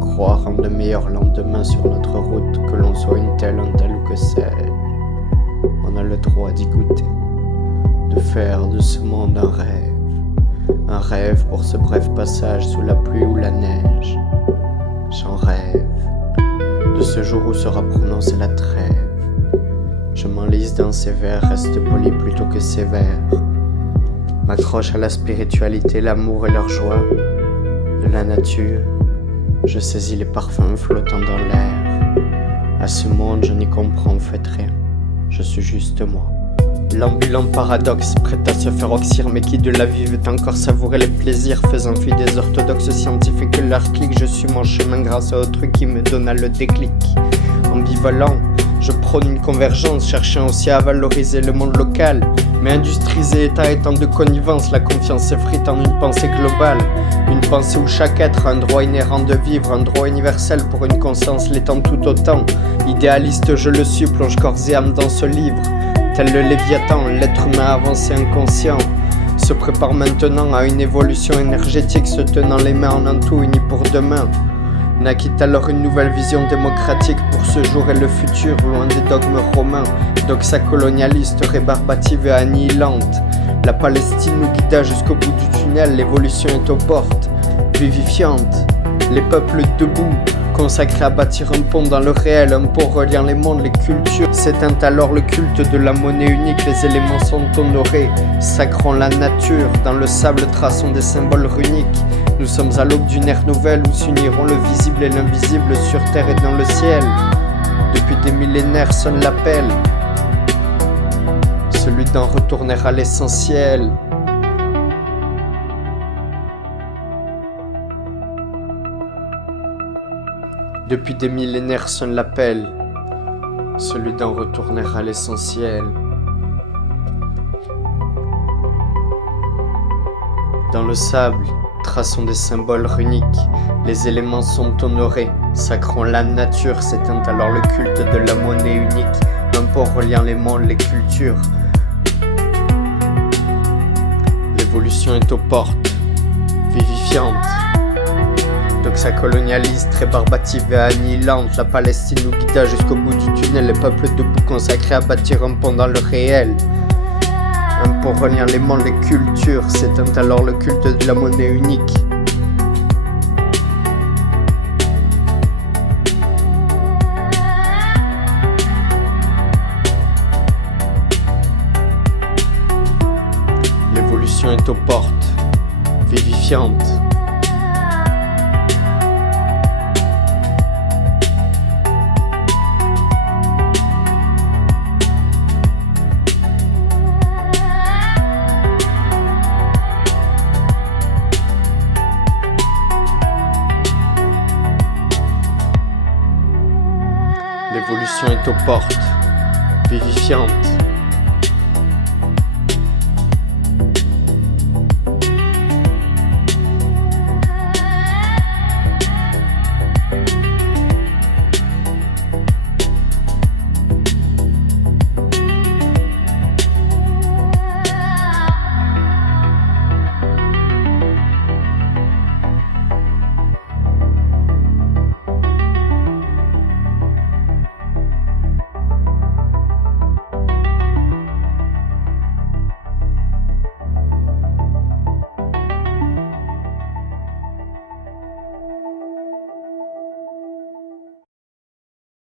croire en de meilleurs lendemains sur notre route, que l'on soit une telle, un tel ou que sais-je. On a le droit d'y goûter, de faire de ce monde un rêve pour ce bref passage sous la pluie ou la neige. J'en rêve, de ce jour où sera prononcée la trêve. Je m'enlise dans ces vers, reste poli plutôt que sévère. M'accroche à la spiritualité, l'amour et leur joie. De la nature, je saisis les parfums flottant dans l'air. À ce monde, je n'y comprends en fait rien, je suis juste moi. L'ambulant paradoxe, prêt à se faire oxyre, mais qui de la vie veut encore savourer les plaisirs, faisant fi des orthodoxes scientifiques que leur clique. Je suis mon chemin grâce à autrui qui me donna le déclic. Ambivalent, je prône une convergence, cherchant aussi à valoriser le monde local. Mais industrialisé, état étant de connivence, la confiance s'effrite en une pensée globale. Une pensée où chaque être a un droit inhérent de vivre, un droit universel pour une conscience l'étant tout autant. Idéaliste, je le suis, plonge corps et âme dans ce livre. Tel le Léviathan, l'être humain avancé inconscient se prépare maintenant à une évolution énergétique, se tenant les mains en un tout uni pour demain. Naquit alors une nouvelle vision démocratique pour ce jour et le futur, loin des dogmes romains, doxa colonialiste, rébarbative et annihilante. La Palestine nous guida jusqu'au bout du tunnel, l'évolution est aux portes, vivifiante. Les peuples debout, consacrés à bâtir un pont dans le réel, un pont reliant les mondes, les cultures. S'éteint alors le culte de la monnaie unique, les éléments sont honorés, sacrons la nature, dans le sable traçons des symboles runiques. Nous sommes à l'aube d'une ère nouvelle où s'uniront le visible et l'invisible sur terre et dans le ciel. Depuis des millénaires sonne l'appel, celui d'en retourner à l'essentiel. Depuis des millénaires sonne l'appel, celui d'en retourner à l'essentiel. Dans le sable, traçons des symboles runiques, les éléments sont honorés, sacrons la nature, s'éteint alors le culte de la monnaie unique, un pont reliant les mondes, les cultures. L'évolution est aux portes, vivifiante. Doxa colonialiste, rébarbative et annihilante, la Palestine nous guida jusqu'au bout du tunnel, les peuples debout consacrés à bâtir un pont dans le réel. Un pont reliant les mondes, les cultures, s'éteint alors le culte de la monnaie unique. L'évolution est aux portes, vivifiante. L'évolution est aux portes, vivifiante.